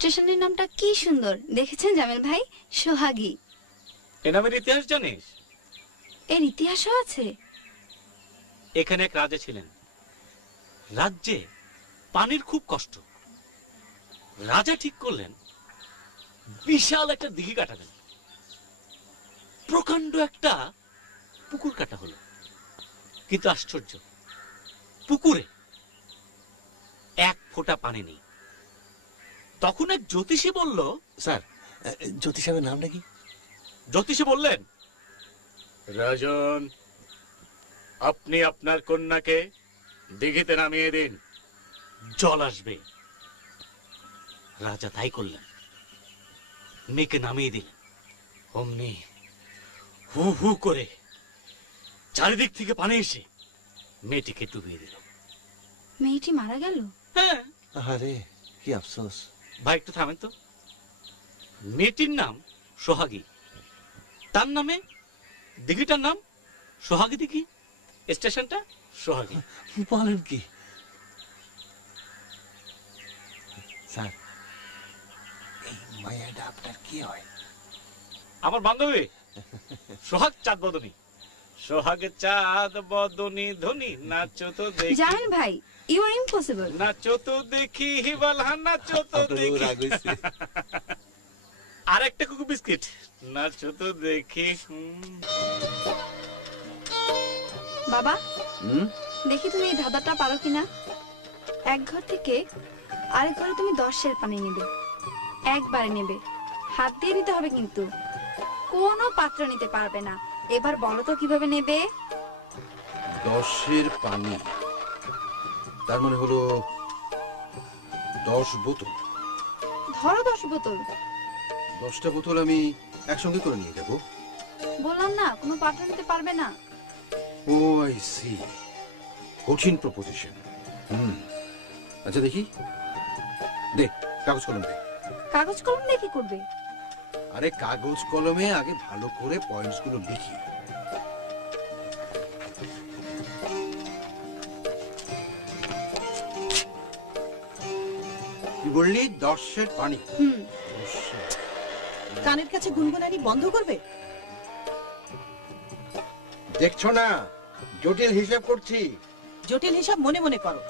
স্টেশনের নামটা কি সুন্দর, দেখেছেন জামিল ভাই? সোহাগী। এ নামের ইতিহাস জানিস? এর ইতিহাসও আছে? এখানে এক রাজা ছিলেন, রাজ্যে পানির খুব কষ্ট। রাজা ঠিক করলেন বিশাল একটা দিঘি কাটাবেন। প্রকাণ্ড একটা পুকুর কাটা হলো, কিন্তু আশ্চর্য, পুকুরে এক ফোঁটা পানি নেই। তখন এক জ্যোতিষী বলল, স্যার জ্যোতিষ সাহেবের নামটা কি? জ্যোতিষী বললেন, রাজন, আপনি আপনার কন্যাকে দিঘিতে নামিয়ে দিন, জল আসবে। রাজা তাই করলেন, মেয়েকে নামিয়ে দিলেন। অমনি হু হু করে চারিদিক থেকে পানি এসে মেয়েটিকে ডুবিয়ে দিল। মেয়েটি মারা গেল? হ্যাঁ। আরে কি আফসোস। ভাই একটু থামেন তো। মেয়েটির নাম সোহাগী, তার নামে দিঘিটার নাম সোহাগী দিঘি, স্টেশনটা সোহাগী। বলেন কি? স্যার এই মায়াটা আপনার কি হয়? আমার বান্ধবী সোহাগ চাঁদ বদনী। সোহাগে চাঁদ বদনী ধনী, নাচো তো দেখি। জামিল ভাই, ইউ আর ইম্পসিবল। নাচো তো দেখি হিবালহা, নাচো তো দেখি। আর একটা কুকু বিস্কিট, নাচো তো দেখি। বাবা দেখি তুমি এই ধাঁধাটা পারো কিনা। এক ঘর থেকে আরেক ঘরে তুমি 10 সের পানি নেবে, একবারে নেবে, হাত দিয়ে নিতে হবে, কিন্তু কোনো পাত্র নিতে পারবে না। এবার বলো তো কিভাবে নেবে? 10 পানি, তার মানে হলো 10 বোতল। ধরো 10 বোতল। 10টা বোতল আমি একসঙ্গে করে নিয়ে যাব। বললাম না কোনো পাত্র নিতে পারবে না। ও আই সি, কঠিন প্রপোজিশন। আচ্ছা দেখি, দে কাগজ কলম দে। কাগজ কলম দিয়ে কি করবে? আরে কাগজ কলমে আগে ভালো করে পয়েন্টস গুলো লিখি। কি বললি? 10 পানি। কানের কাছে গুনগুনানি বন্ধ করবে? দেখছো না জটিল হিসাব করছি। জটিল হিসাব মনে মনে করো।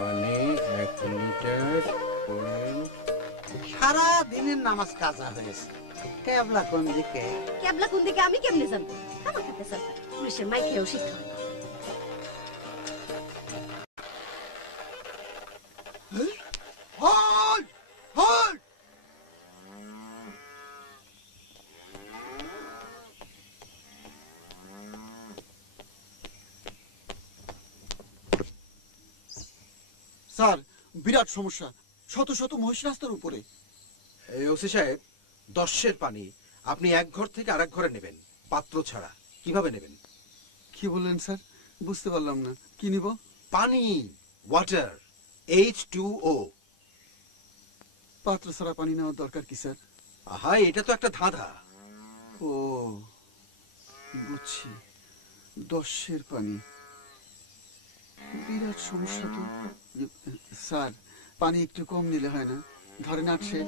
মানে 1 লিটার পয়েন্ট। সারা দিনের নামাজ কাজা হয়েছে। কেবলা কোন দিকে? কেবলা কোন দিকে আমি কেমনে জানবো? আমার কাছে স্যার পুলিশের মাইকেও শিখতে হয়। হল হল স্যার বিরাট সমস্যা, শত শত মহিষ রাস্তার উপরে। ওসি সাহেব, 10 পানি আপনি এক ঘর থেকে আরেক ঘরে নেবেন, পাত্র ছাড়া। কিভাবে নেবেন? কি বললেন স্যার? বুঝতে পারলাম না, কি নিব? পানি, ওয়াটার, H2O। পাত্র ছাড়া পানি নেওয়ার দরকার কি স্যার? আহা, এটা তো একটা ধাঁধা। ও বুঝছি, 10 পানি, বিরাট সমস্যা তো। স্যার পানি একটু কম নিলে হয় না? ধরেন 8 সের।